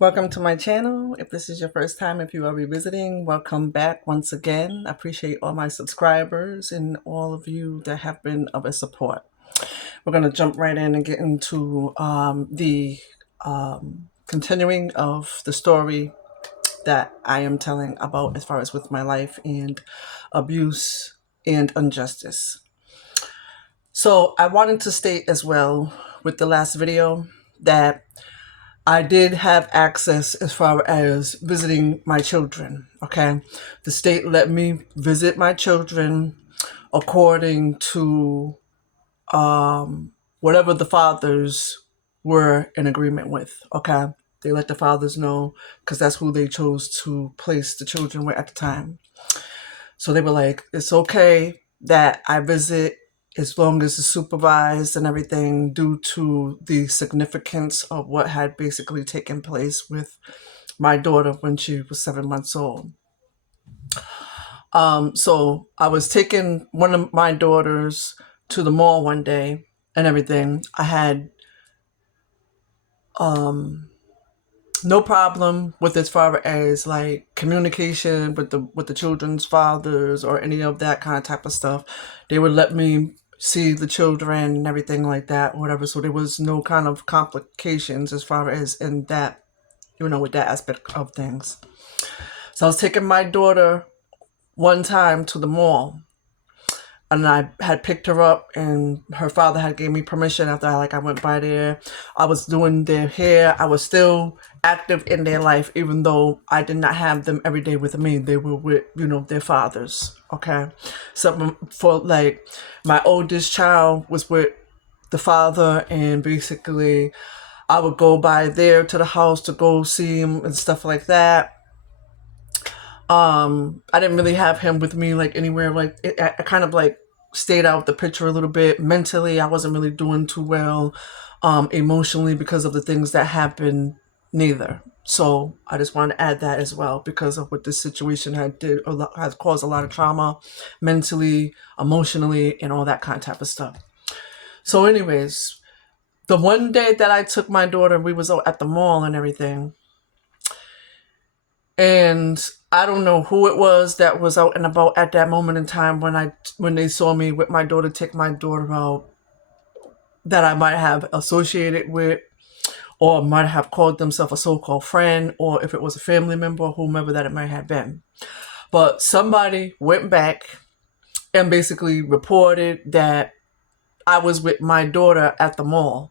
Welcome to my channel. If this is your first time, if you are revisiting, welcome back once again. I appreciate all my subscribers and all of you that have been of a support. We're going to jump right in and get into the continuing of the story that I am telling about as far as with my life and abuse and injustice. So I wanted to state as well with the last video that I did have access as far as visiting my children, okay? The state let me visit my children according to whatever the fathers were in agreement with, okay? They let the fathers know because that's who they chose to place the children with at the time. So they were like, it's okay that I visit as long as it's supervised and everything due to the significance of what had basically taken place with my daughter when she was 7 months old. So I was taking one of my daughters to the mall one day and everything. I had no problem with as far as like communication with the children's fathers or any of that kind of type of stuff. They would let me see the children and everything like that, whatever. So there was no kind of complications as far as in that, with that aspect of things. So I was taking my daughter one time to the mall, and I had picked her up, and her father had gave me permission after I went by there. I was doing their hair. I was still active in their life, even though I did not have them every day with me. They were with, their fathers. Okay. So for like my oldest child was with the father, and basically I would go by there to the house to go see him and stuff like that. I didn't really have him with me like anywhere. Like I kind of like stayed out of the picture a little bit. Mentally, I wasn't really doing too well, emotionally because of the things that happened neither. So I just wanted to add that as well because of what this situation has caused a lot of trauma, mentally, emotionally, and all that kind of type of stuff. So anyways, the one day that I took my daughter, we was out at the mall and everything. And I don't know who it was that was out and about at that moment in time when they saw me with my daughter, take my daughter out, that I might have associated with, or might have called themselves a so-called friend, or if it was a family member or whomever that it might have been. But somebody went back and basically reported that I was with my daughter at the mall.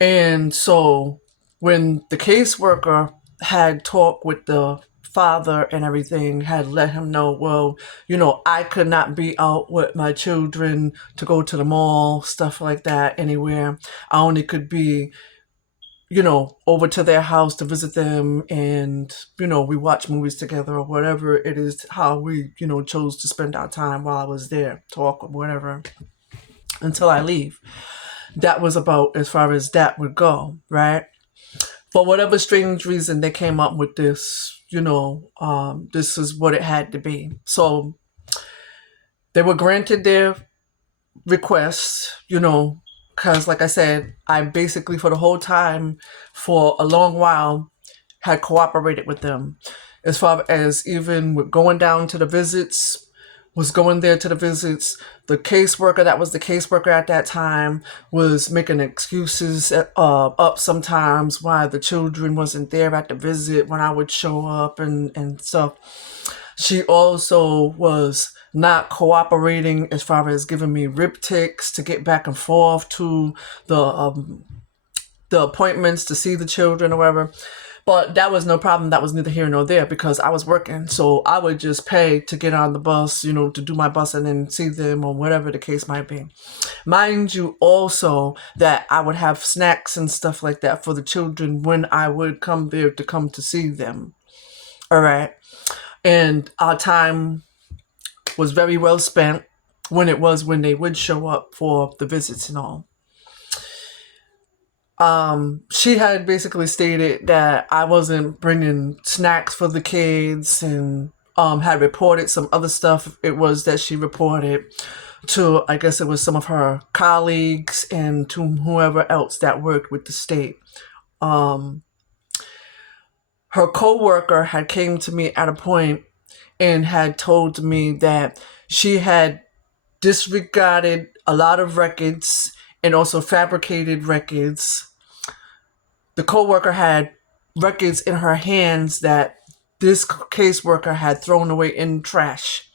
And so when the caseworker had talked with the father and everything, had let him know, well, I could not be out with my children to go to the mall, stuff like that, anywhere. I only could be, over to their house to visit them, and, we watch movies together or whatever it is, how we, chose to spend our time while I was there, talk or whatever, until I leave. That was about as far as that would go, right? For whatever strange reason, they came up with this, this is what it had to be. So they were granted their request, because like I said, I basically for the whole time, for a long while, had cooperated with them. As far as even with going down to the visits, was going there to the visits. The caseworker that was the caseworker at that time was making excuses up sometimes why the children wasn't there at the visit when I would show up and stuff. She also was not cooperating as far as giving me ripticks to get back and forth to the appointments to see the children or whatever. But that was no problem. That was neither here nor there because I was working. So I would just pay to get on the bus, to do my bus and then see them or whatever the case might be. Mind you also that I would have snacks and stuff like that for the children when I would come there to come to see them. All right. And our time was very well spent when they would show up for the visits and all. She had basically stated that I wasn't bringing snacks for the kids and had reported some other stuff. It was that she reported to, I guess it was some of her colleagues and to whoever else that worked with the state her co-worker had came to me at a point and had told me that she had disregarded a lot of records and also fabricated records. The co-worker had records in her hands that this caseworker had thrown away in trash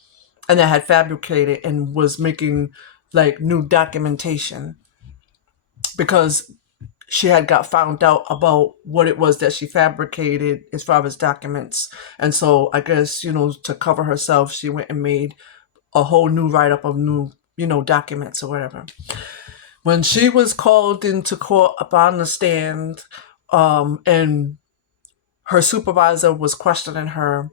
and that had fabricated and was making like new documentation because she had got found out about what it was that she fabricated as far as documents. And so I guess, to cover herself, she went and made a whole new write-up of new, documents or whatever. When she was called into court up on the stand, and her supervisor was questioning her,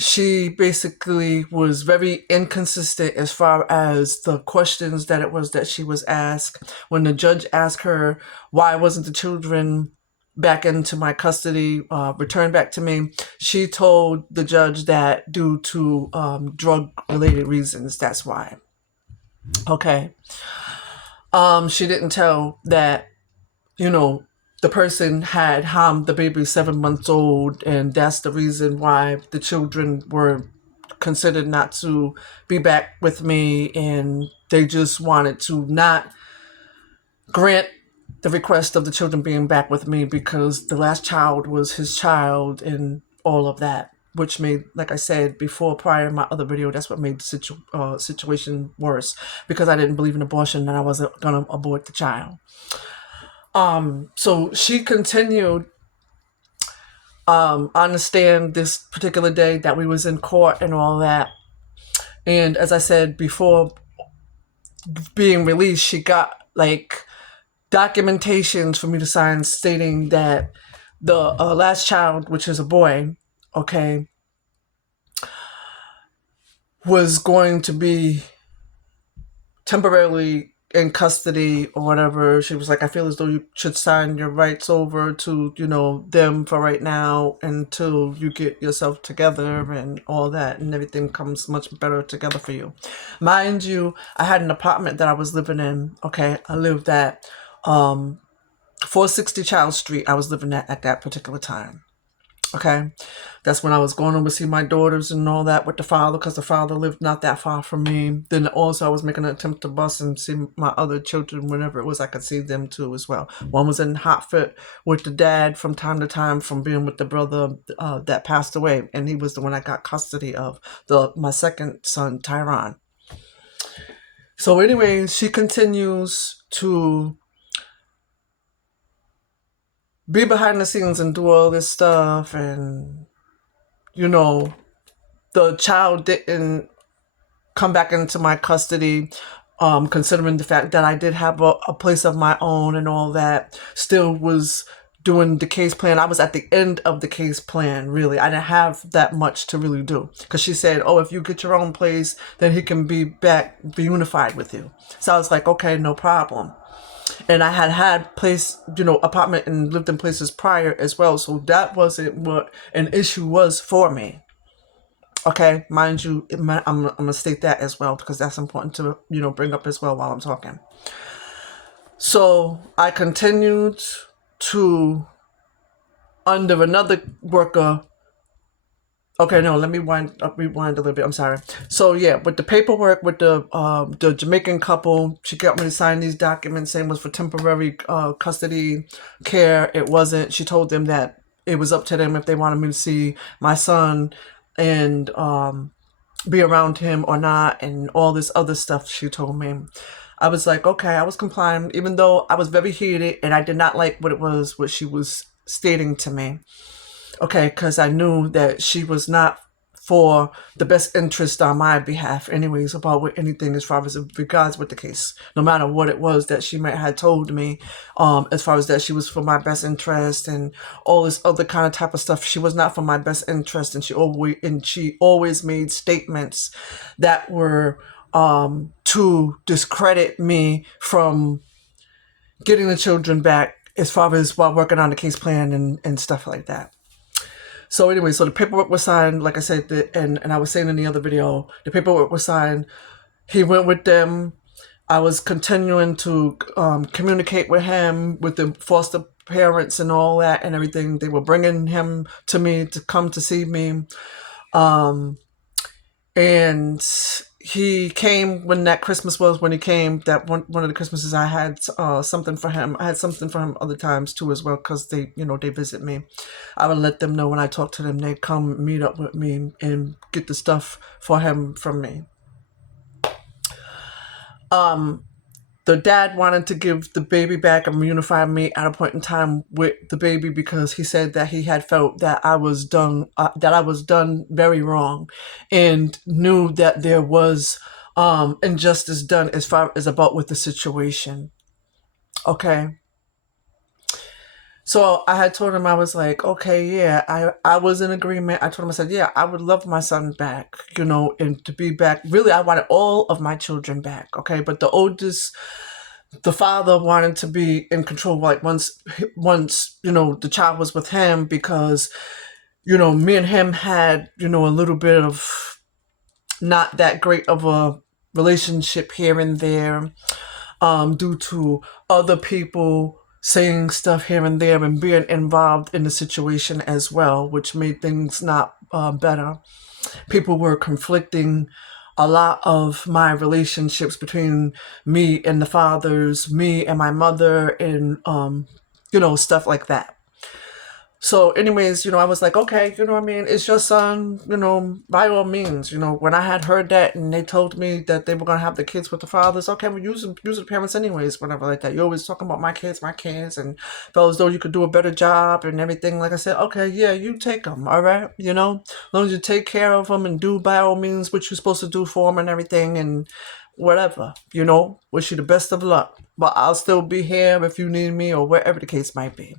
she basically was very inconsistent as far as the questions that it was that she was asked. When the judge asked her, why wasn't the children back into my custody, returned back to me, she told the judge that due to drug-related reasons, that's why. Okay. She didn't tell that, the person had harmed the baby 7 months old, and that's the reason why the children were considered not to be back with me, and they just wanted to not grant the request of the children being back with me because the last child was his child and all of that, which made, like I said before, prior in my other video, that's what made the situation worse because I didn't believe in abortion and I wasn't going to abort the child. So she continued on the stand this particular day that we was in court and all that. And as I said before, being released, she got like documentations for me to sign stating that the last child, which is a boy, okay, was going to be temporarily in custody or whatever. She was like, I feel as though you should sign your rights over to, them for right now until you get yourself together and all that and everything comes much better together for you. Mind you, I had an apartment that I was living in. Okay, I lived at 460 Charles Street. I was living at that particular time. Okay, that's when I was going over to see my daughters and all that with the father, because the father lived not that far from me. Then also I was making an attempt to bus and see my other children whenever it was I could see them too as well. One was in Hartford with the dad from time to time from being with the brother that passed away, and he was the one I got custody of, my second son, Tyron. So anyway, she continues to be behind the scenes and do all this stuff, and the child didn't come back into my custody, considering the fact that I did have a place of my own and all that. Still was doing the case plan. I was at the end of the case plan, really. I didn't have that much to really do because she said, oh, if you get your own place, then he can be back reunified with you. So I was like, okay, no problem. And I had place, apartment and lived in places prior as well. So that wasn't what an issue was for me. Okay, mind you, I'm going to state that as well because that's important to, bring up as well while I'm talking. So I continued to, under another worker. Okay, no, let me rewind a little bit. I'm sorry. So yeah, with the paperwork with the Jamaican couple, she got me to sign these documents saying it was for temporary custody care. It wasn't. She told them that it was up to them if they wanted me to see my son and be around him or not, and all this other stuff she told me. I was like, okay, I was complying, even though I was very heated and I did not like what she was stating to me. Okay, because I knew that she was not for the best interest on my behalf anyways about what anything as far as regards with the case, no matter what it was that she might have told me, as far as that she was for my best interest and all this other kind of type of stuff. She was not for my best interest, and she always made statements that were to discredit me from getting the children back as far as while working on the case plan and stuff like that. So anyway, so the paperwork was signed, like I said, and I was saying in the other video, the paperwork was signed. He went with them. I was continuing to communicate with him, with the foster parents and all that and everything. They were bringing him to me to come to see me. And he came when that Christmas was, when he came, that one of the Christmases I had something for him. I had something for him other times too as well, because they, they visit me. I would let them know when I talk to them, they come meet up with me and get the stuff for him from me. The dad wanted to give the baby back and reunify me at a point in time with the baby, because he said that he had felt that I was done very wrong, and knew that there was injustice done as far as about with the situation. Okay. So I had told him, I was like, okay, yeah, I was in agreement. I told him, I said, yeah, I would love my son back, and to be back. Really, I wanted all of my children back, okay? But the father wanted to be in control, like once, the child was with him, because, me and him had, a little bit of not that great of a relationship here and there, due to other people saying stuff here and there and being involved in the situation as well, which made things not better. People were conflicting a lot of my relationships between me and the fathers, me and my mother, and stuff like that. So anyways, I was like, okay, it's your son, by all means, when I had heard that and they told me that they were going to have the kids with the fathers, okay, we'll use the parents anyways, whatever like that. You're always talking about my kids, and felt as though you could do a better job and everything. Like I said, okay, yeah, you take them, all right, as long as you take care of them and do by all means what you're supposed to do for them and everything, and whatever, wish you the best of luck. But I'll still be here if you need me or wherever the case might be.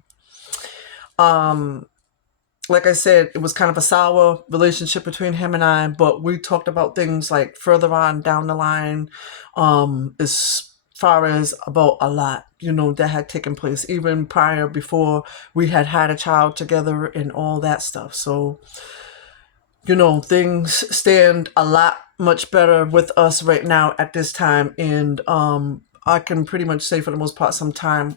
Like I said, it was kind of a sour relationship between him and I, but we talked about things like further on down the line, as far as about a lot, that had taken place even prior, before we had a child together and all that stuff. So, things stand a lot much better with us right now at this time. And, I can pretty much say for the most part some time,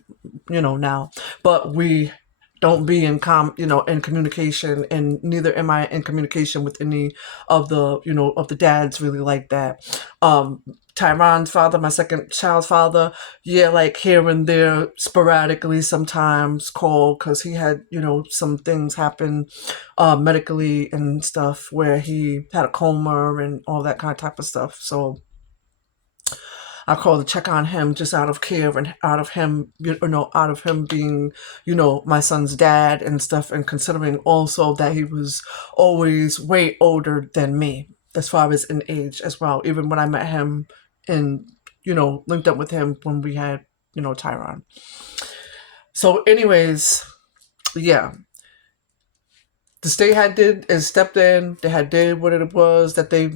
now, but we don't be in in communication, and neither am I in communication with any of the, of the dads really like that. Tyron's father, my second child's father, yeah, like here and there, sporadically sometimes call, because he had, some things happen medically and stuff, where he had a coma and all that kind of type of stuff. So I called to check on him, just out of care and out of him, out of him being, my son's dad and stuff, and considering also that he was always way older than me, as far as in age as well. Even when I met him and, linked up with him when we had, Tyron. So anyways, yeah. The state had stepped in. They had did what it was that they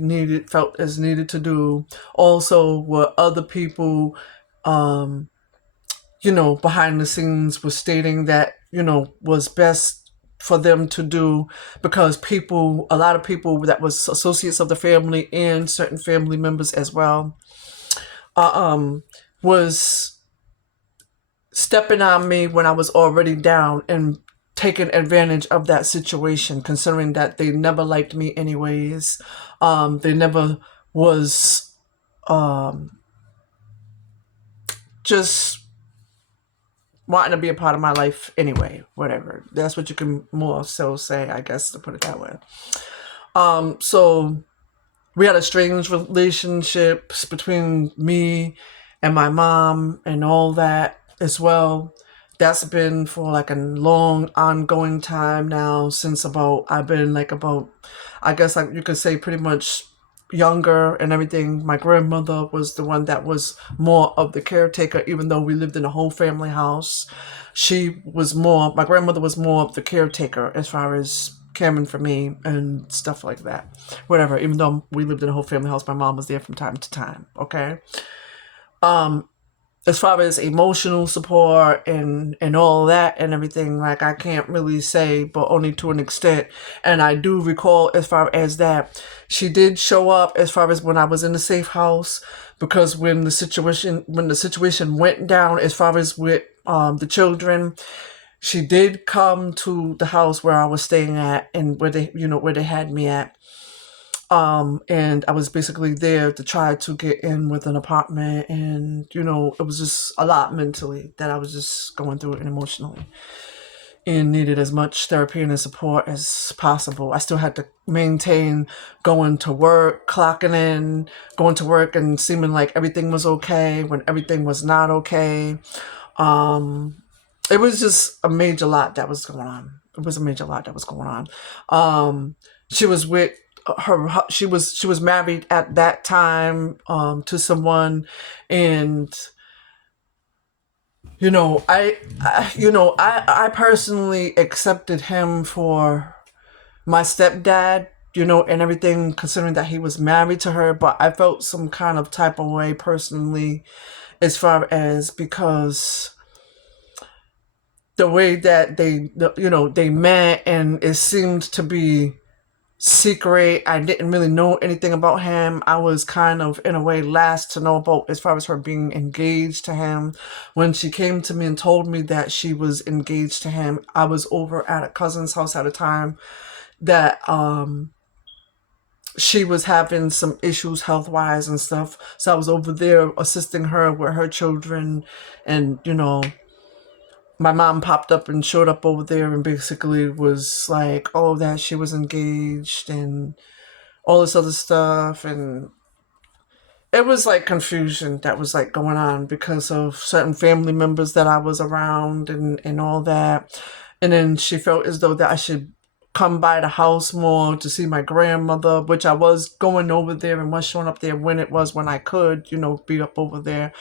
felt as needed to do. Also, what other people, behind the scenes was stating that, was best for them to do, because a lot of people that was associates of the family and certain family members as well, was stepping on me when I was already down, and taking advantage of that situation, considering that they never liked me anyways. They never was just wanting to be a part of my life anyway, whatever. That's what you can more so say, I guess, to put it that way. So we had a strange relationships between me and my mom and all that as well. That's been for like a long ongoing time now, since I've been like about, I guess like you could say pretty much younger and everything. My grandmother was the one that was more of the caretaker, even though we lived in a whole family house. My grandmother was more of the caretaker as far as caring for me and stuff like that. Whatever, even though we lived in a whole family house, my mom was there from time to time, okay? As far as emotional support and all that and everything, like I can't really say, but only to an extent. And I do recall, as far as that, she did show up as far as when I was in the safe house, because when the situation went down, as far as with the children, she did come to the house where I was staying at and where they had me at. And I was basically there to try to get in with an apartment, and it was just a lot mentally that I was just going through and emotionally, and needed as much therapy and support as possible. I still had to maintain going to work, clocking in, going to work and seeming like everything was okay when everything was not okay. Um, it was just a major lot that was going on. It was a major lot that was going on. She was with she was married at that time to someone, and I personally accepted him for my stepdad, and everything, considering that he was married to her. But I felt some kind of type of way personally, as far as because the way that they met, and it seemed to be secret. I didn't really know anything about him. I was kind of, in a way, last to know about, as far as her being engaged to him. When she came to me and told me that she was engaged to him, I was over at a cousin's house at a time that she was having some issues health wise and stuff. So I was over there assisting her with her children, and my mom popped up and showed up over there and basically was like, oh, that she was engaged and all this other stuff. And it was like confusion that was like going on because of certain family members that I was around, and all that. And then she felt as though that I should come by the house more to see my grandmother, which I was going over there and was showing up there when I could, be up over there,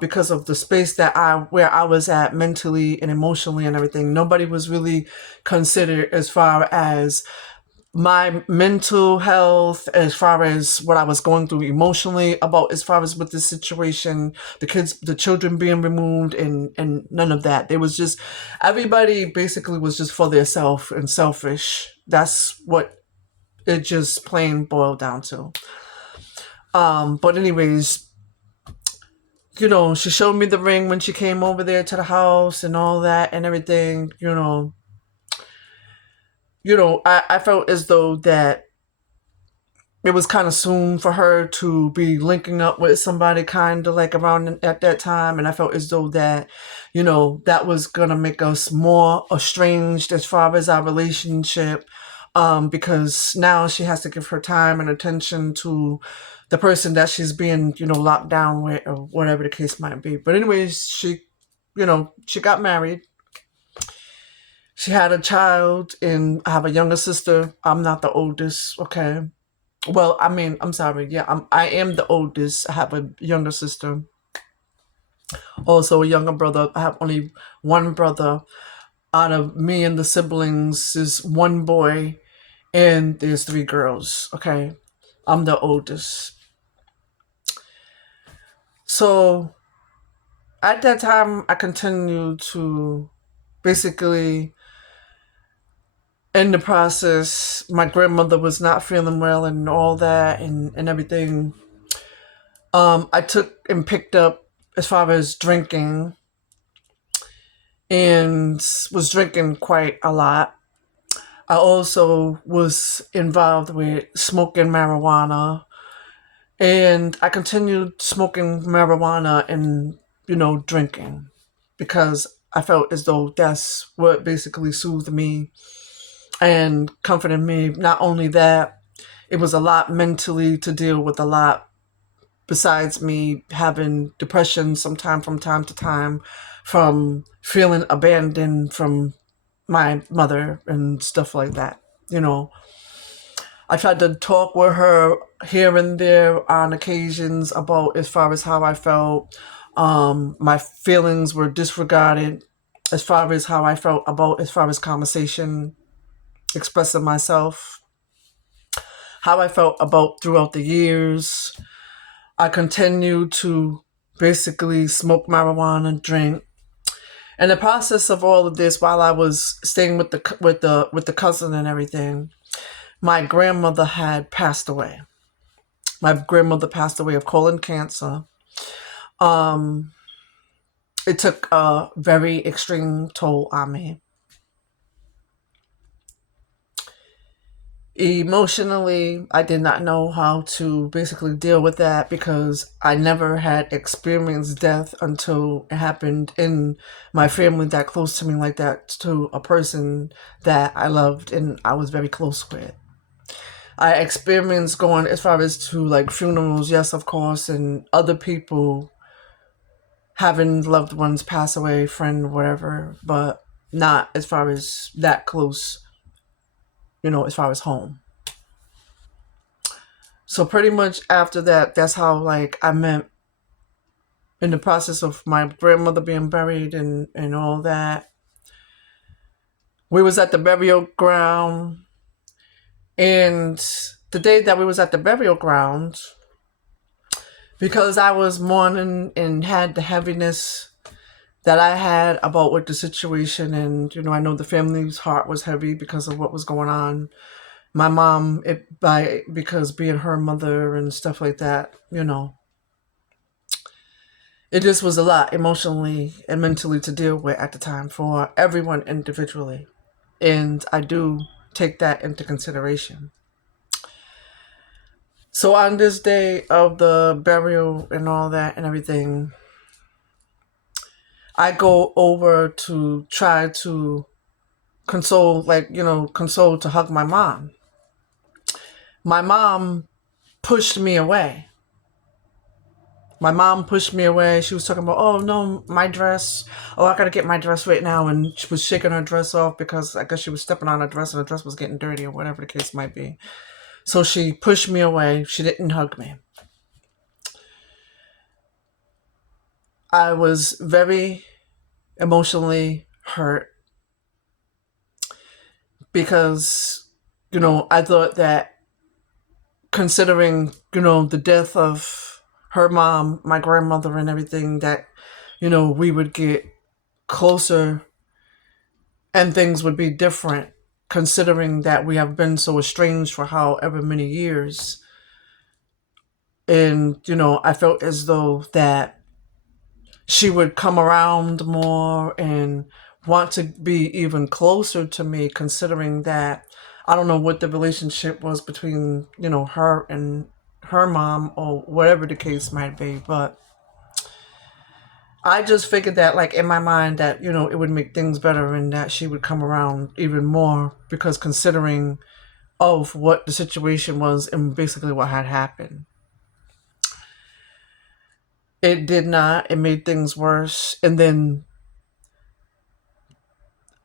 because of the space where I was at mentally and emotionally and everything. Nobody was really considered as far as my mental health, as far as what I was going through emotionally, about as far as with the situation, the children being removed, and none of that. There was just, everybody basically was just for their self and selfish. That's what it just plain boiled down to. But anyways, she showed me the ring when she came over there to the house and all that and everything. I felt as though that it was kind of soon for her to be linking up with somebody kind of like around at that time. And I felt as though that, that was going to make us more estranged as far as our relationship. Because now she has to give her time and attention to the person that she's being, locked down with, or whatever the case might be. But anyways, she got married. She had a child, and I have a younger sister. I'm not the oldest, okay? Well, I mean, I'm sorry. Yeah, I am the oldest. I have a younger sister, also a younger brother. I have only one brother. Out of me and the siblings is one boy, and there's three girls. Okay, I'm the oldest. So at that time, I continued to basically, in the process, my grandmother was not feeling well and all that, and everything. I took and picked up as far as drinking, and was drinking quite a lot. I also was involved with smoking marijuana, and I continued smoking marijuana and, drinking, because I felt as though that's what basically soothed me and comforted me. Not only that, it was a lot mentally to deal with, a lot besides me having depression sometime from time to time, from feeling abandoned from my mother and stuff like that. I tried to talk with her here and there on occasions about as far as how I felt. My feelings were disregarded as far as how I felt about, as far as conversation, expressing myself, how I felt about throughout the years. I continued to basically smoke marijuana, drink. And the process of all of this, while I was staying with the cousin and everything, my grandmother had passed away. My grandmother passed away of colon cancer. Um, it took a very extreme toll on me. Emotionally, I did not know how to basically deal with that because I never had experienced death until it happened in my family that close to me like that, to a person that I loved and I was very close with. I experienced going as far as to like funerals, yes, of course, and other people having loved ones pass away, friend, whatever, but not as far as that close, as far as home. So pretty much after that, that's how like I met in the process of my grandmother being buried and all that. We was at the burial ground, and the day that we was at the burial ground, because I was mourning and had the heaviness that I had about with the situation, and I know the family's heart was heavy because of what was going on. My mom, because being her mother and stuff like that, it just was a lot emotionally and mentally to deal with at the time for everyone individually. And I do take that into consideration. So on this day of the burial and all that and everything, I go over to try to console to hug my mom. My mom pushed me away. My mom pushed me away. She was talking about, oh no, my dress. Oh, I gotta get my dress right now. And she was shaking her dress off because I guess she was stepping on her dress and the dress was getting dirty or whatever the case might be. So she pushed me away. She didn't hug me. I was very emotionally hurt because, I thought that considering, the death of her mom, my grandmother and everything, that, we would get closer and things would be different considering that we have been so estranged for however many years. And, I felt as though that she would come around more and want to be even closer to me, considering that I don't know what the relationship was between, her and her mom or whatever the case might be. But I just figured that, like, in my mind, that, it would make things better and that she would come around even more because considering of what the situation was and basically what had happened. It did not. It made things worse. And then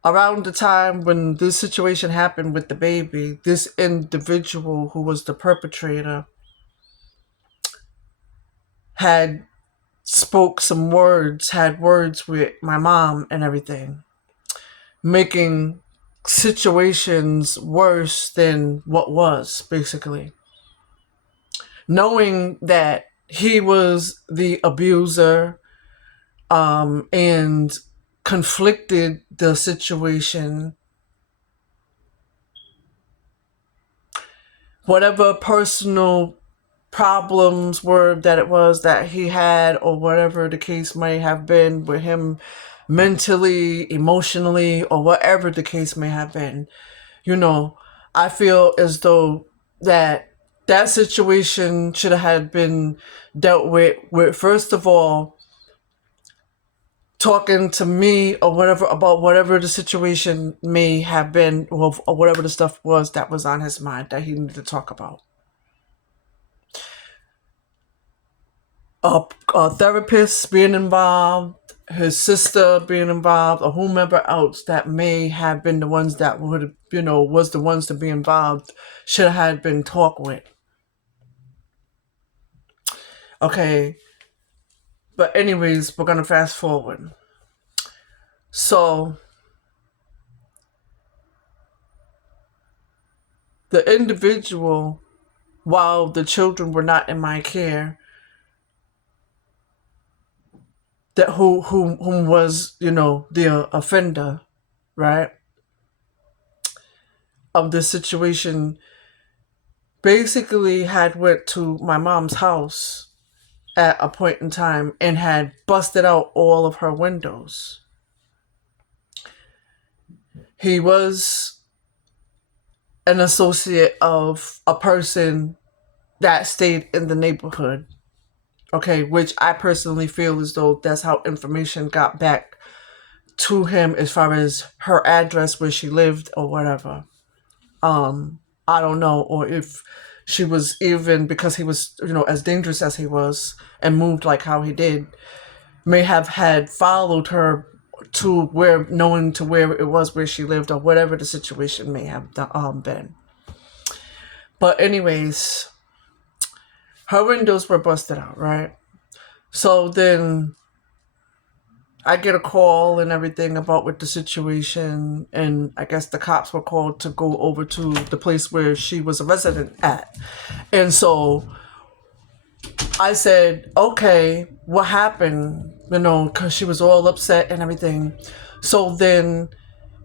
around the time when this situation happened with the baby, this individual who was the perpetrator had spoke some words, had words with my mom and everything, making situations worse than what was, basically. Knowing that he was the abuser, and conflicted the situation, whatever personal problems were that it was that he had, or whatever the case may have been with him mentally, emotionally, or whatever the case may have been. I feel as though that situation should have had been dealt with first of all talking to me or whatever about whatever the situation may have been, or whatever the stuff was that was on his mind that he needed to talk about. A therapist being involved, his sister being involved, or whomever else that may have been the ones that would, was the ones to be involved, should have been talked with. Okay. But anyways, we're going to fast forward. So the individual, while the children were not in my care, that whom was, the offender, right, of this situation, basically had went to my mom's house at a point in time and had busted out all of her windows. He was an associate of a person that stayed in the neighborhood. Okay, which I personally feel as though that's how information got back to him as far as her address where she lived or whatever. I don't know, or if she was, even because he was, as dangerous as he was and moved like how he did, may have had followed her to where, knowing to where it was where she lived or whatever the situation may have been. But anyways, her windows were busted out, right? So then I get a call and everything about with the situation, and I guess the cops were called to go over to the place where she was a resident at. And so I said, okay, what happened? Because she was all upset and everything. So then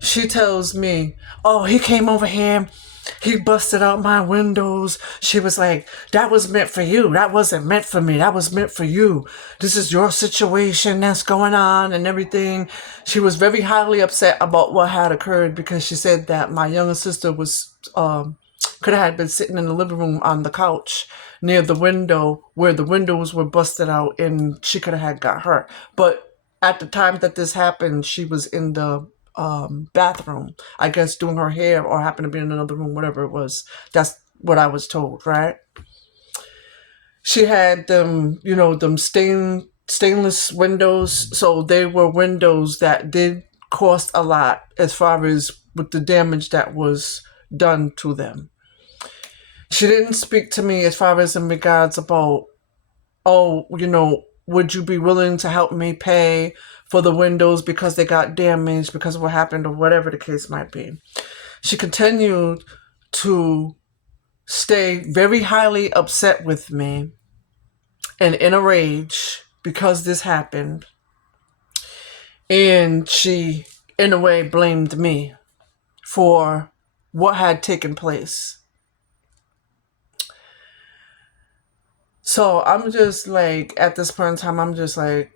she tells me, oh, he came over here. He busted out my windows. She was like, that was meant for you. That wasn't meant for me. That was meant for you. This is your situation that's going on and everything. She was very highly upset about what had occurred because she said that my younger sister was, could have been sitting in the living room on the couch near the window where the windows were busted out and she could have had got hurt. But at the time that this happened, she was in the bathroom, I guess, doing her hair, or happened to be in another room, whatever it was. That's what I was told, right? She had them, them stainless windows. So they were windows that did cost a lot as far as with the damage that was done to them. She didn't speak to me as far as in regards about, oh, would you be willing to help me pay for the windows because they got damaged because of what happened or whatever the case might be. She continued to stay very highly upset with me and in a rage because this happened. And she, in a way, blamed me for what had taken place. So I'm just like, at this point in time, I'm just like,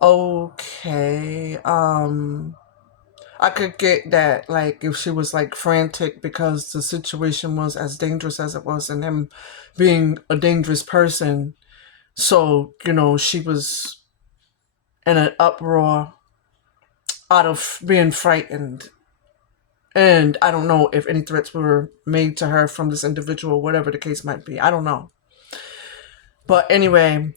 okay, I could get that, like, if she was like frantic because the situation was as dangerous as it was and him being a dangerous person. So, she was in an uproar out of being frightened. And I don't know if any threats were made to her from this individual, whatever the case might be. I don't know. But anyway,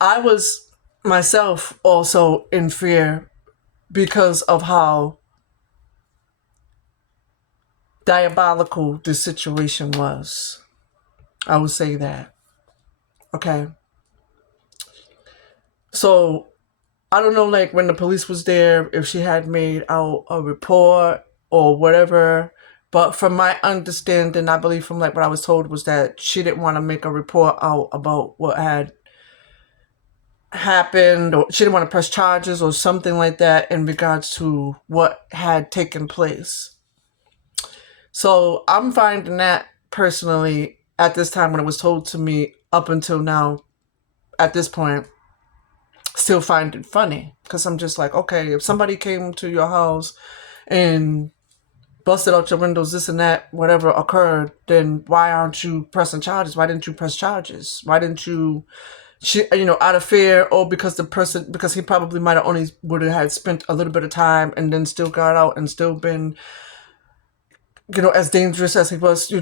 I was myself also in fear because of how diabolical this situation was. I would say that. Okay. So I don't know, like, when the police was there, if she had made out a report or whatever. But from my understanding, I believe from like what I was told was that she didn't want to make a report out about what had happened, or she didn't want to press charges or something like that in regards to what had taken place. So I'm finding that personally at this time when it was told to me up until now, at this point, still find it funny because I'm just like, okay, if somebody came to your house and busted out your windows, this and that, whatever occurred, then why aren't you pressing charges? Why didn't you press charges? Why didn't you, out of fear, or because because he probably might have only would have had spent a little bit of time and then still got out and still been, as dangerous as he was,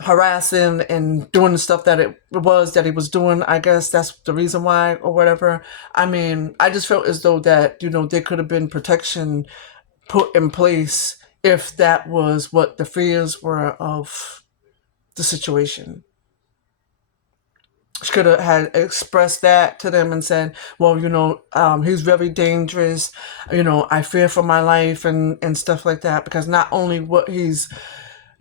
harassing and doing the stuff that it was that he was doing. I guess that's the reason why or whatever. I mean, I just felt as though that, there could have been protection put in place if that was what the fears were of the situation. She could have had expressed that to them and said, well, he's very dangerous. I fear for my life and stuff like that, because not only what he's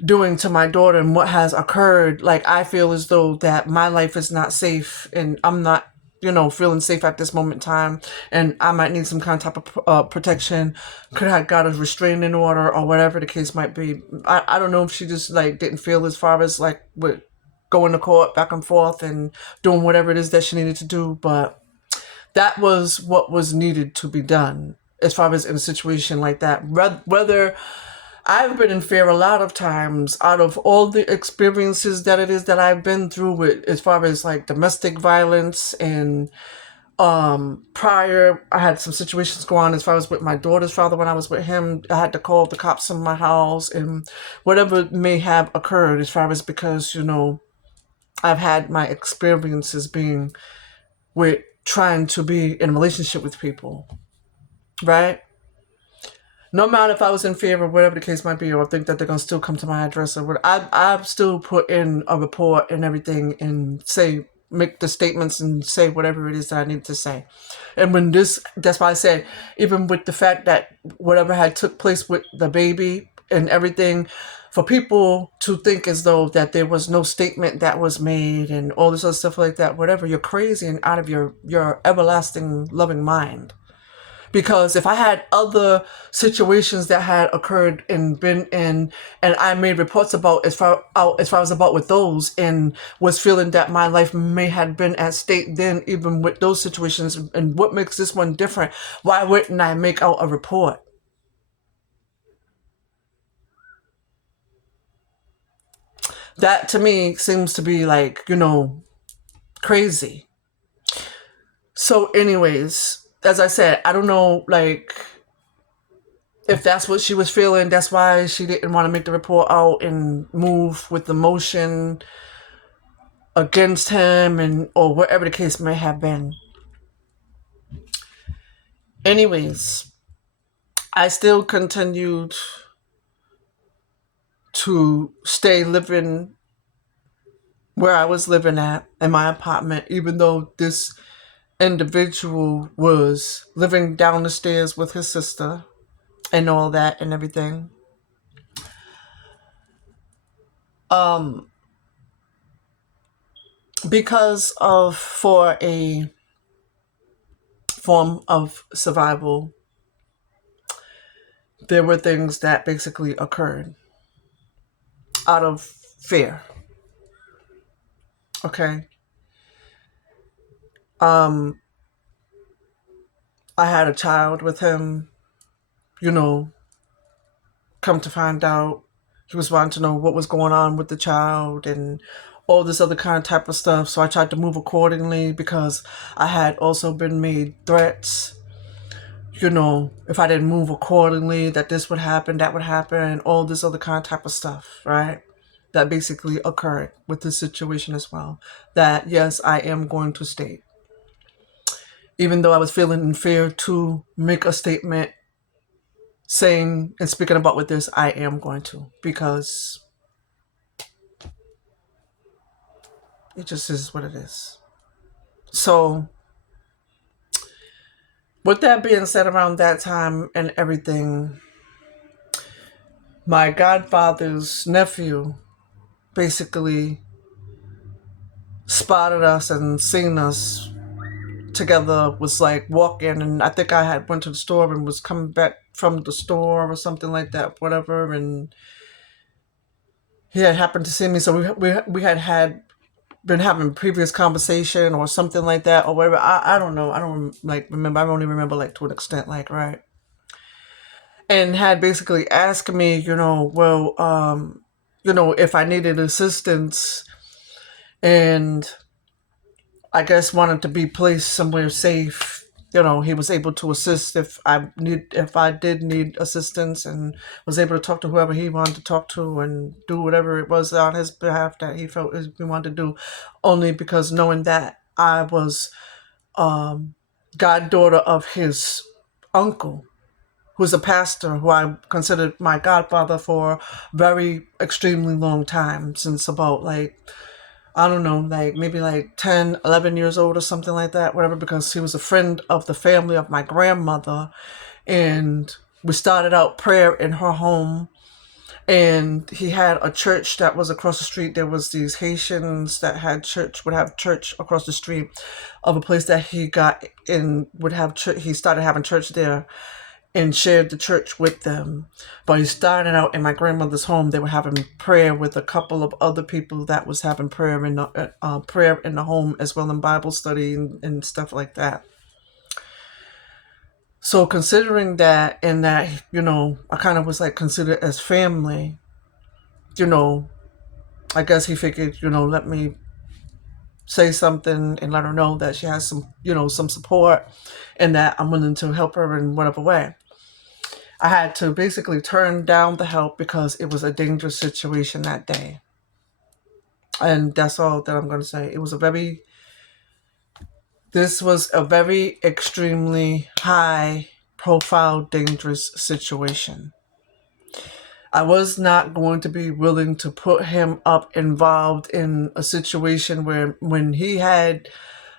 doing to my daughter and what has occurred, like, I feel as though that my life is not safe and I'm not, feeling safe at this moment in time, and I might need some kind of type of protection. Could have got a restraining order or whatever the case might be. I don't know if she just like didn't feel as far as like what going to court back and forth and doing whatever it is that she needed to do. But that was what was needed to be done as far as in a situation like that. Whether I've been in fear a lot of times out of all the experiences that it is that I've been through with as far as like domestic violence and prior I had some situations go on as far as with my daughter's father. When I was with him, I had to call the cops in my house and whatever may have occurred as far as because, I've had my experiences being with trying to be in a relationship with people, right? No matter if I was in fear or whatever the case might be, or think that they're gonna still come to my address or what, I've still put in a report and everything and make the statements and say whatever it is that I need to say. And that's why I said, even with the fact that whatever had took place with the baby and everything, for people to think as though that there was no statement that was made and all this other stuff like that, whatever, you're crazy and out of your everlasting loving mind. Because if I had other situations that had occurred and been in, and I made reports about as far as about with those, and was feeling that my life may have been at stake then, even with those situations, and what makes this one different? Why wouldn't I make out a report? That to me seems to be like crazy. So, anyways, as I said, I don't know, like, if that's what she was feeling, that's why she didn't want to make the report out and move with the motion against him and or whatever the case may have been. Anyways, I still continued to stay living where I was living at in my apartment, even though this individual was living down the stairs with his sister and all that and everything. Because of for a form of survival, there were things that basically occurred out of fear. Okay. I had a child with him, you know, come to find out he was wanting to know what was going on with the child and all this other kind of type of stuff. So I tried to move accordingly because I had also been made threats, if I didn't move accordingly, that this would happen, that would happen, and all this other kind of type of stuff, right? That basically occurred with this situation as well. That, yes, I am going to state. Even though I was feeling in fear to make a statement saying and speaking about with this, I am going to, because it just is what it is. So, with that being said, around that time and everything, my godfather's nephew basically spotted us and seen us together, was like walking, and I think I had went to the store and was coming back from the store or something like that, whatever, and he had happened to see me, so we had been having previous conversation or something like that or whatever. I don't know. I don't like remember. I only remember like to an extent, like, right. And had basically asked me, if I needed assistance, and I guess wanted to be placed somewhere safe. He was able to assist if I did need assistance, and was able to talk to whoever he wanted to talk to and do whatever it was on his behalf that he felt he wanted to do, only because knowing that I was goddaughter of his uncle, who's a pastor, who I considered my godfather for a very extremely long time, since about like, I don't know, like maybe like 10, 11 years old or something like that, whatever, because he was a friend of the family of my grandmother. And we started out prayer in her home. And he had a church that was across the street. There was these Haitians that would have church across the street of a place that he got in, would have church. He started having church there. and shared the church with them. But he started out in my grandmother's home. They were having prayer with a couple of other people that was having prayer in the home as well, in Bible study and stuff like that. So considering that, and that, I kind of was like considered as family, you know, I guess he figured, let me say something and let her know that she has some support and that I'm willing to help her in whatever way. I had to basically turn down the help because it was a dangerous situation that day. And that's all that I'm going to say. This was a very extremely high profile, dangerous situation. I was not going to be willing to put him up involved in a situation where when he had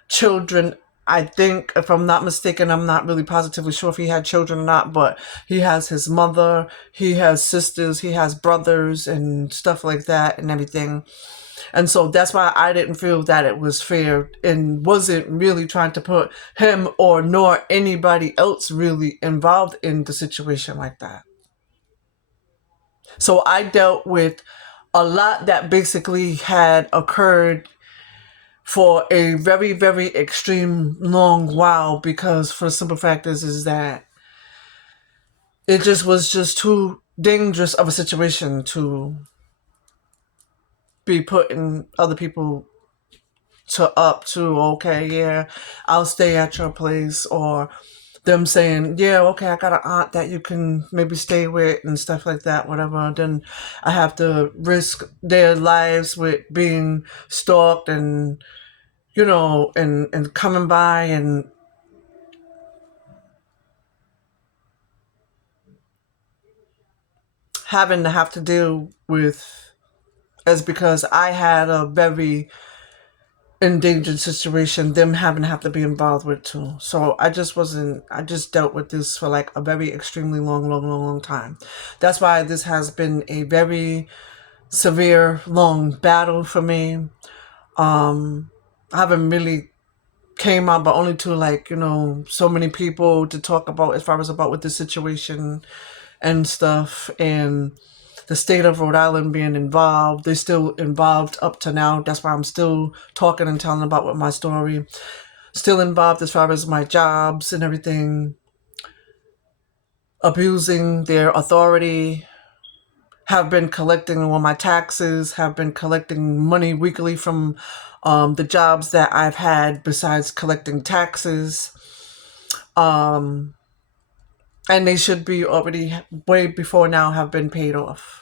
children, I think, if I'm not mistaken, I'm not really positively sure if he had children or not, but he has his mother, he has sisters, he has brothers and stuff like that and everything. And so that's why I didn't feel that it was fair and wasn't really trying to put him or nor anybody else really involved in the situation like that. So I dealt with a lot that basically had occurred for a very, very extreme long while, because for the simple fact is that it just was just too dangerous of a situation to be putting other people okay, yeah, I'll stay at your place, or them saying, yeah, okay, I got an aunt that you can maybe stay with and stuff like that, whatever. Then I have to risk their lives with being stalked and, and coming by and having to have to deal with, as because I had a very endangered situation, them having to have to be involved with too. So I just dealt with this for like a very extremely long time. That's why this has been a very severe, long battle for me. I haven't really came out, but only to like, so many people to talk about as far as about with the situation and stuff, and the state of Rhode Island being involved. They're still involved up to now. That's why I'm still talking and telling about what my story. Still involved as far as my jobs and everything. Abusing their authority. Have been collecting on my taxes. Have been collecting money weekly from the jobs that I've had besides collecting taxes. And they should be already way before now have been paid off.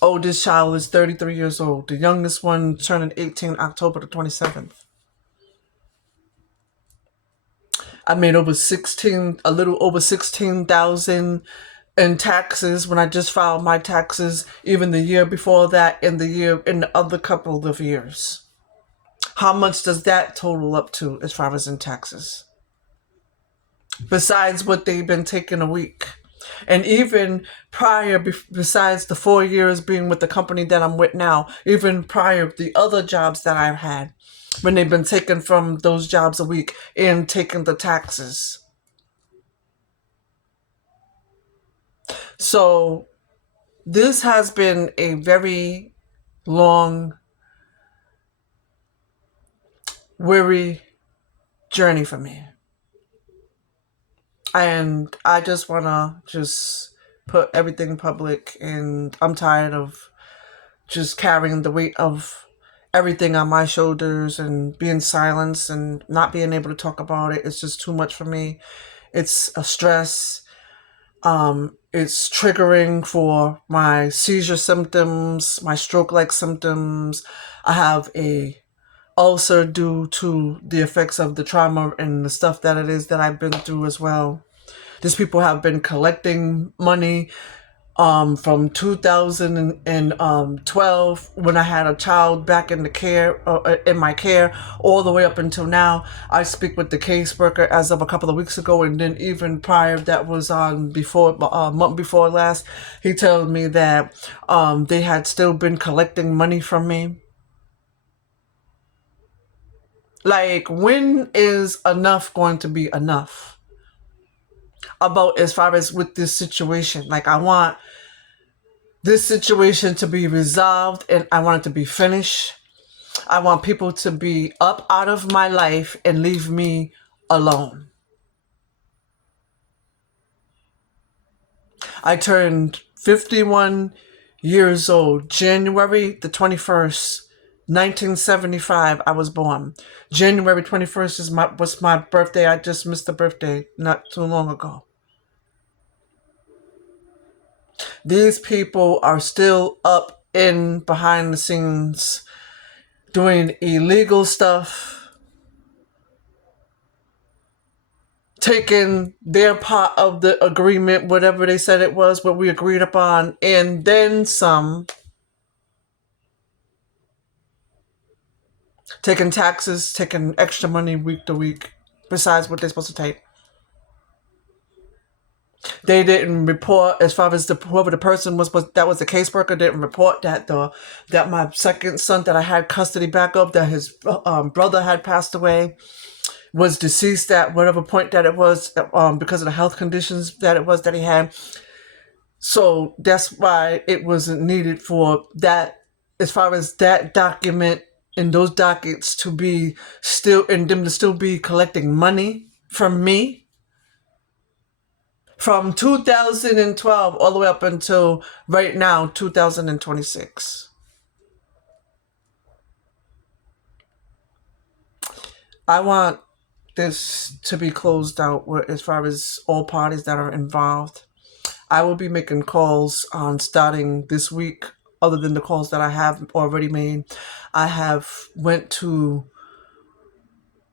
Oldest child is 33 years old. The youngest one turning 18 October the 27th. I made a little over 16,000 in taxes when I just filed my taxes, even the year before that and in the other couple of years. How much does that total up to as far as in taxes? Besides what they've been taking a week. And even prior, besides the 4 years being with the company that I'm with now, even prior, the other jobs that I've had, when they've been taken from those jobs a week and taking the taxes. So this has been a very long, weary journey for me. And I just want to just put everything public, and I'm tired of just carrying the weight of everything on my shoulders and being silenced and not being able to talk about it. It's just too much for me. It's a stress. It's triggering for my seizure symptoms, my stroke-like symptoms. I have a ulcer due to the effects of the trauma and the stuff that it is that I've been through as well. These people have been collecting money from 2012 when I had a child back in the care, in my care, all the way up until now. I speak with the caseworker as of a couple of weeks ago, and then even prior, that was on before month before last. He told me that they had still been collecting money from me. Like, when is enough going to be enough? about as far as with this situation. Like, I want this situation to be resolved and I want it to be finished. I want people to be up out of my life and leave me alone. I turned 51 years old. January the 21st, 1975, I was born. January 21st was my birthday. I just missed the birthday not too long ago. These people are still up in behind the scenes doing illegal stuff, taking their part of the agreement, whatever they said it was, what we agreed upon, and then some, taking taxes, taking extra money week to week, besides what they're supposed to take. They didn't report as far as whoever the person was that was the caseworker didn't report that my second son that I had custody back of, that his brother had passed away, was deceased at whatever point that it was, because of the health conditions that it was that he had. So that's why it wasn't needed for that, as far as that document and those dockets to be still, and them to still be collecting money from me from 2012 all the way up until right now, 2026. I want this to be closed out as far as all parties that are involved. I will be making calls on starting this week, other than the calls that I have already made. I have went to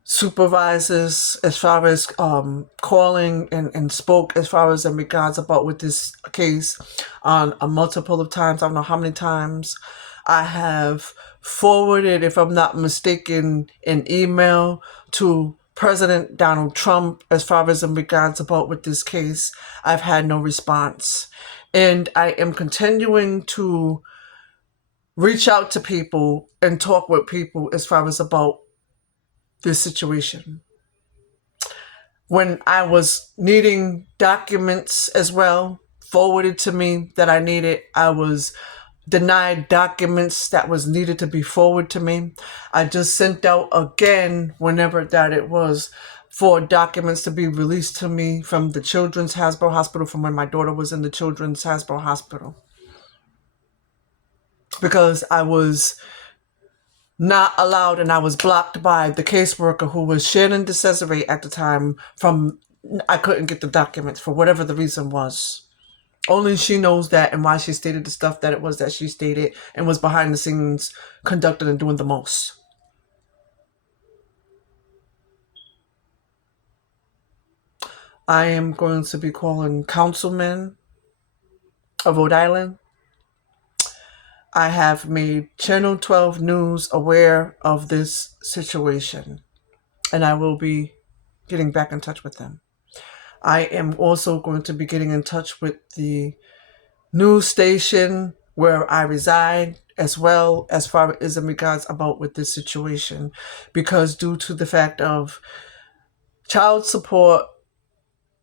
supervisors as far as calling and spoke as far as in regards about with this case on a multiple of times. I don't know how many times. I have forwarded, if I'm not mistaken, an email to President Donald Trump as far as in regards about with this case. I've had no response. And I am continuing to reach out to people and talk with people as far as about this situation. When I was needing documents as well forwarded to me that I needed, I was denied documents that was needed to be forwarded to me. I just sent out again, whenever that it was, for documents to be released to me from the Children's Hasbro Hospital, from when my daughter was in the Children's Hasbro Hospital, because I was not allowed and I was blocked by the caseworker, who was Shannon DeCesare at the time. From I couldn't get the documents for whatever the reason was. Only she knows that, and why she stated the stuff that it was that she stated, and was behind the scenes conducting and doing the most. I am going to be calling councilmen of Rhode Island. I have made Channel 12 News aware of this situation, and I will be getting back in touch with them. I am also going to be getting in touch with the news station where I reside, as well as far as in regards about with this situation, because due to the fact of child support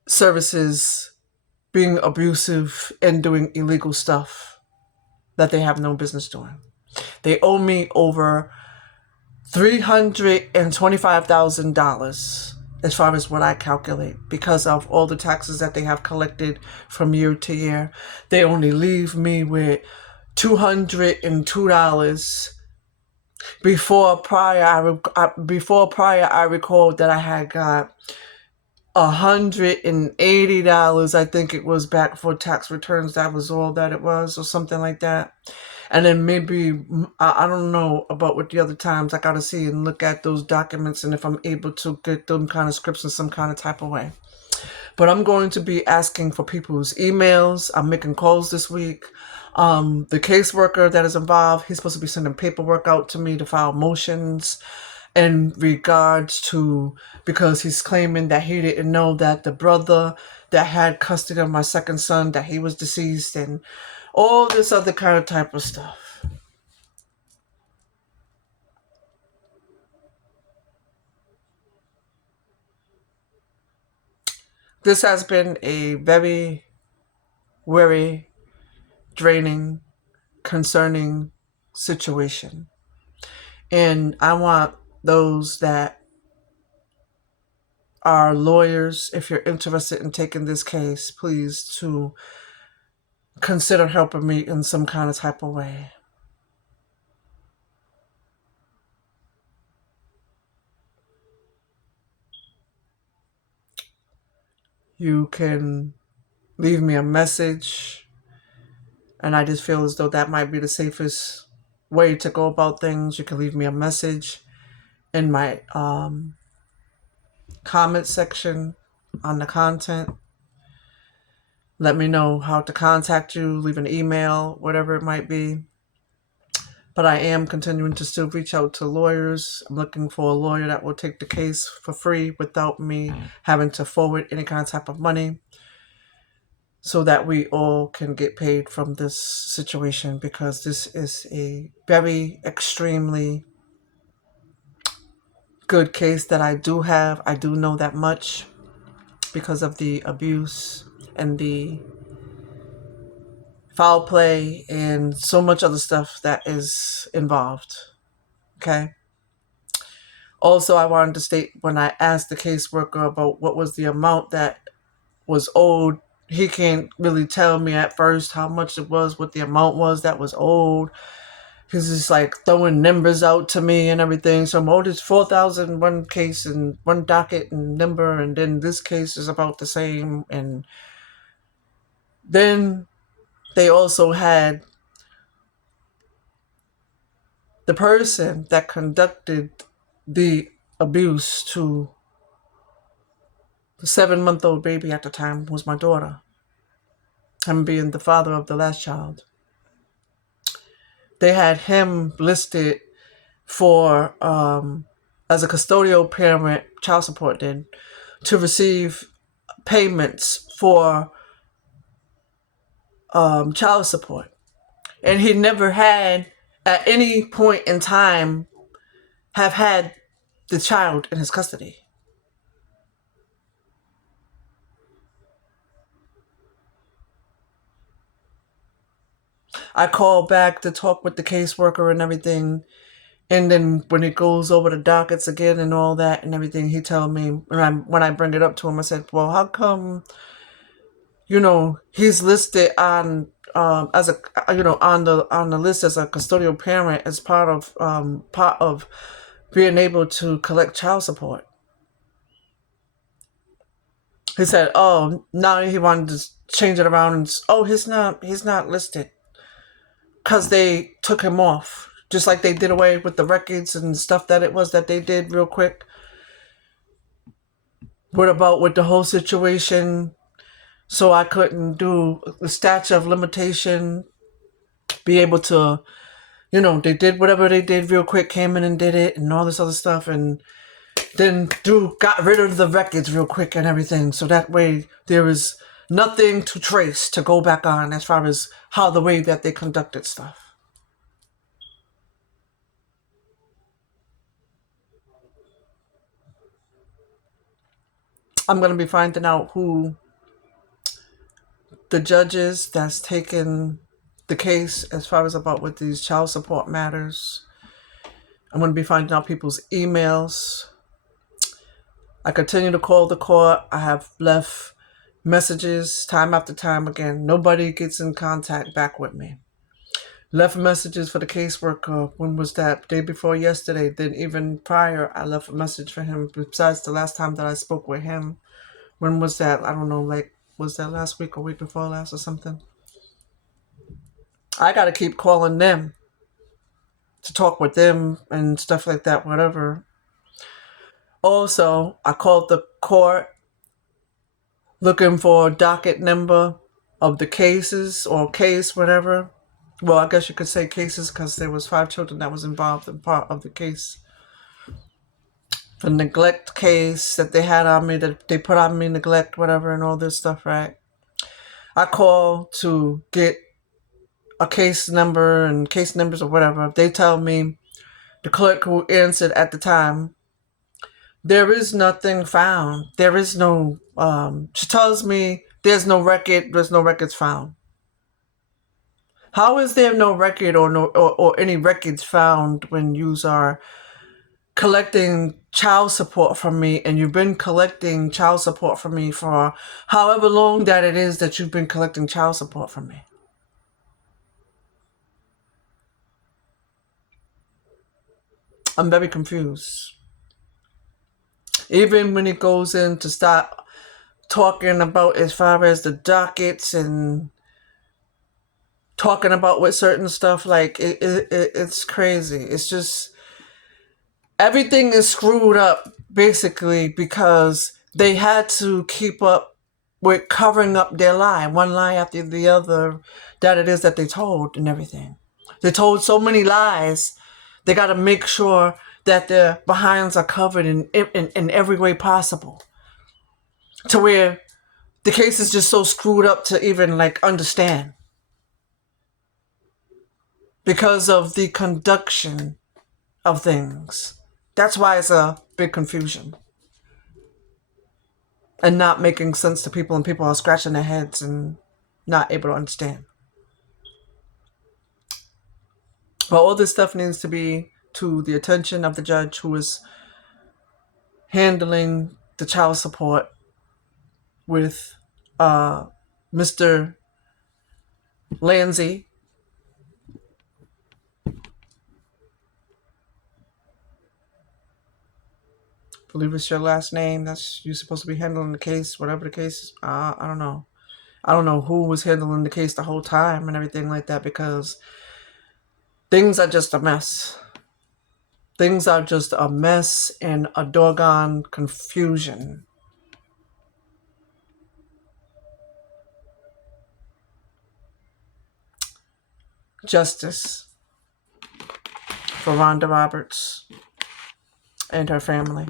services being abusive and doing illegal stuff that they have no business doing. They owe me over $325,000 as far as what I calculate, because of all the taxes that they have collected from year to year. They only leave me with $202. Before prior, I recalled that I had got $180, I think it was, back for tax returns. That was all that it was, or something like that. And then maybe, I don't know about what the other times. I gotta see and look at those documents, and if I'm able to get them kind of scripts in some kind of type of way. But I'm going to be asking for people's emails. I'm making calls this week. The caseworker that is involved, he's supposed to be sending paperwork out to me to file motions in regards to, because he's claiming that he didn't know that the brother that had custody of my second son, that he was deceased, and all this other kind of type of stuff. This has been a very, very draining, concerning situation. And I want those that are lawyers, if you're interested in taking this case, please to consider helping me in some kind of type of way. You can leave me a message, and I just feel as though that might be the safest way to go about things. You can leave me a message in my comment section on the content. Let me know how to contact you, leave an email, whatever it might be. But I am continuing to still reach out to lawyers. I'm looking for a lawyer that will take the case for free without me having to forward any kind of type of money, so that we all can get paid from this situation, because this is a very extremely good case that I do have. I do know that much because of the abuse and the foul play and so much other stuff that is involved. Okay. Also, I wanted to state, when I asked the caseworker about what was the amount that was owed, he can't really tell me at first how much it was, what the amount was that was owed. He's just like throwing numbers out to me and everything. So I'm owed it's 4,000 one case and one docket and number, and then this case is about the same. And then they also had the person that conducted the abuse to the 7-month-old baby at the time was my daughter. Him being the father of the last child. They had him listed for, as a custodial parent, child support did, to receive payments for child support. And he never had, at any point in time, have had the child in his custody. I called back to talk with the caseworker and everything. And then when it goes over the dockets again and all that and everything, he told me, when I bring it up to him, I said, well, how come, he's listed on, as a, on the list as a custodial parent, as part of being able to collect child support. He said, oh, now he wanted to change it around, and he's not listed, because they took him off, just like they did away with the records and stuff that it was that they did real quick. What about with the whole situation? So I couldn't do the statute of limitation, be able to, they did whatever they did real quick, came in and did it and all this other stuff, and then got rid of the records real quick and everything. So that way there is nothing to trace to go back on as far as how the way that they conducted stuff. I'm going to be finding out who the judges that's taken the case as far as about with these child support matters. I'm going to be finding out people's emails. I continue to call the court. I have left messages time after time again. Nobody gets in contact back with me. Left messages for the caseworker. When was that? Day before yesterday. Then even prior, I left a message for him. Besides the last time that I spoke with him. When was that? I don't know, was that last week or week before last or something? I got to keep calling them to talk with them and stuff like that, whatever. Also, I called the court looking for a docket number of the cases or case, whatever. Well, I guess you could say cases, because there was 5 children that was involved in part of the case. The neglect case that they had on me, that they put on me, neglect, whatever, and all this stuff, right? I called to get a case number and case numbers or whatever. They tell me, the clerk who answered at the time There is nothing found. There is no, she tells me there's no record, there's no records found. How is there no record or no or any records found when you are collecting child support from me, and you've been collecting child support from me for however long that it is that you've been collecting child support from me? I'm very confused. Even when it goes in to start talking about as far as the dockets and talking about with certain stuff, like it's crazy. It's just everything is screwed up basically because they had to keep up with covering up their lie, one lie after the other, that it is that they told and everything. They told so many lies, they got to make sure that their behinds are covered in every way possible, to where the case is just so screwed up to even like understand because of the conduction of things. That's why it's a big confusion and not making sense to people, and people are scratching their heads and not able to understand. But all this stuff needs to be to the attention of the judge who is handling the child support with Mr. Lanzi. I believe it's your last name. That's you supposed to be handling the case, whatever the case is. I don't know. I don't know who was handling the case the whole time and everything like that, because things are just a mess. Things are just a mess and a doggone confusion. Justice for Rhonda Roberts and her family.